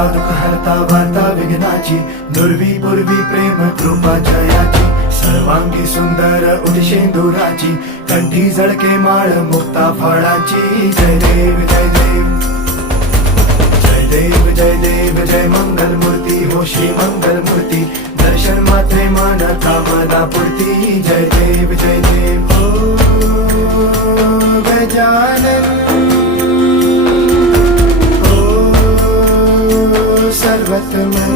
हरता दुःख हरता वार्ता विघ्नाची, दुर्वी पूर्वी प्रेम कृपा जयाची, सर्वांगी सुंदर उदिशेंदुराची, कंठी झळके माळ मुक्ता फळाची. जय देव जय देव जय देव जय देव जय मंगल मूर्ती हो श्री मंगल मूर्ती, दर्शन मात्रे मन कामना पूर्ती. जय देव जय देव हो गजानन हो सर्वतमन.